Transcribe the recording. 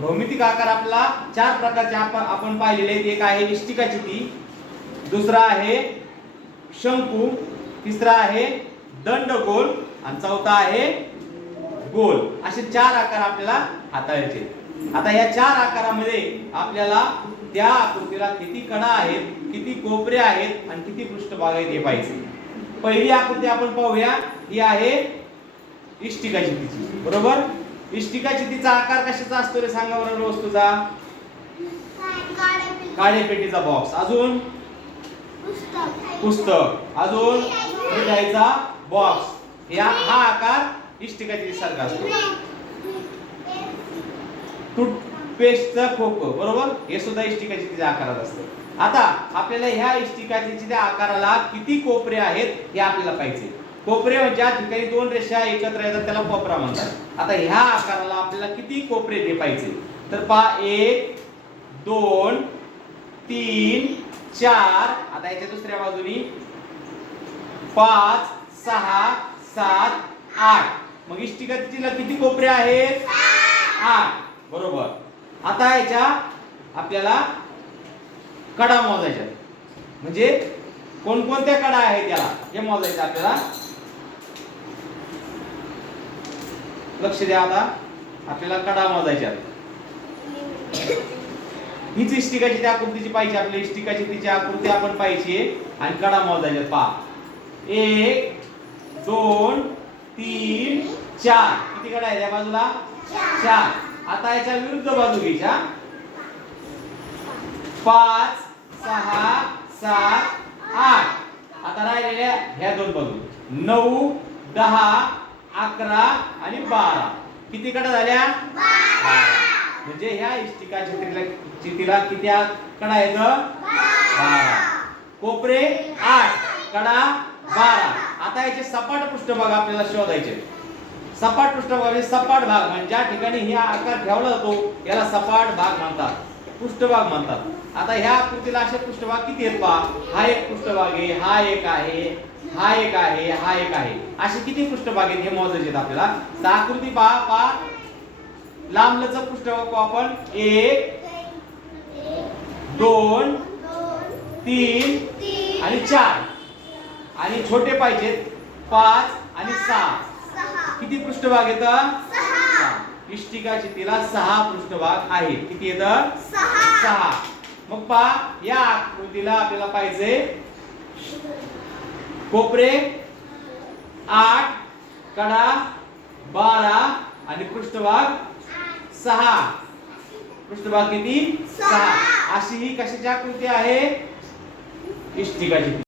भौमितिक आकार आपला चार प्रकारचे आपण पाहिलेले आहेत. एक आहे इष्टिकाचिती, दुसरा आहे शंकू, तिसरा आहे दंडगोल आणि चौथा आहे गोल. असे चार आकार आपल्याला हाताळायचे. आता या चार आकारामध्ये आपल्याला त्या आकृतीला किती कडा आहेत, किती कोपरे आहेत आणि किती पृष्ठभाग आहेत हे पाहायचे. पहिली आकृती आपण पाहूया. ही आहे इष्टिकाचितीची. बरोबर. इष्टिकाचितीचा आकार कशाचा असतो रे सांगा बरं वस्तूचा? काळेपेटीचा बॉक्स. अजून पुस्तक. अजून मिठाईचा बॉक्स. हा आकार इष्टिकाचिती सारखा असतो. टूथपेस्टचा खोकं. बरोबर. हे सुद्धा इष्टिकाचितीच्या आकारात असतं. आता आपल्याला ह्या इष्टिकाचितीच्या आकाराला किती कोपरे आहेत हे आपल्याला पाहिजे. कोपरे म्हणजे ज्या ठिकाणी दोन रेषा एकत्र येतात त्याला कोपरा म्हणतात. आता ह्या आकाराला आपल्याला किती कोपरे ते पाहिजे. तर पहा 1 2 3 4. आता याच्या दुसऱ्या बाजूनी 5 6 7 8. मग इष्टिकाचितीला किती कोपरे आहेत? 8. बरोबर. आता याच्या आपल्याला कडा मोजायच्या. म्हणजे कोणकोणत्या कडा आहेत याला हे मोजायचं आपल्याला. लक्ष द्या. आता आपल्याला कडा मोजायच्या. हीच इष्टिकाचिती आकृतीची पाहिजे. आपल्या इष्टिकाचितीची आकृती आपण पाहिजे आणि कडा मोजायच्या. पहा 1 2 3 4. किती कडा आहेत या बाजूला? 4. आता याच्या विरुद्ध बाजू घ्यायच्या. 5 6 7 8. आता राहिलेल्या ह्या दोन बाजू 9 10 11 आणि 12. किती कडा झाल्या? 12. म्हणजे ह्या इष्टिकाचितीला किती कडा आहेत? 12. कोपरे 8, कडा 12. आता याचे सपाट पृष्ठभाग आपल्याला शोधायचे. सपाट पृष्ठभाग म्हणजे सपाट भाग म्हणजे ज्या ठिकाणी हा आकार ठेवला जातो याला सपाट भाग म्हणतात, पृष्ठभाग म्हणतात. आता ह्या आकृतीला असे पृष्ठभाग किती आहेत पहा. हा एक पृष्ठभाग आहे, हा एक आहे, हा एक आहे, हा एक आहे. असे किती पृष्ठभाग आहेत हे मोजायचे आहेत आपल्याला. तर आकृती पहा. लांबलचक पृष्ठभाग आपण 1 2 3 आणि 4. आणि छोटे पाहिजेत 5 आणि 6. किती पृष्ठभाग आहेत? 6. इष्टिकाचितीला 6 पृष्ठभाग आहेत. किती आहेत? 6. मग पहा या आकृतीला आपल्याला पाहिजे कोपरे 8, कडा 12 आणि पृष्ठभाग 6. पृष्ठभाग किती? 6. अशी ही कशाची आकृती आहे? इष्टिकाची.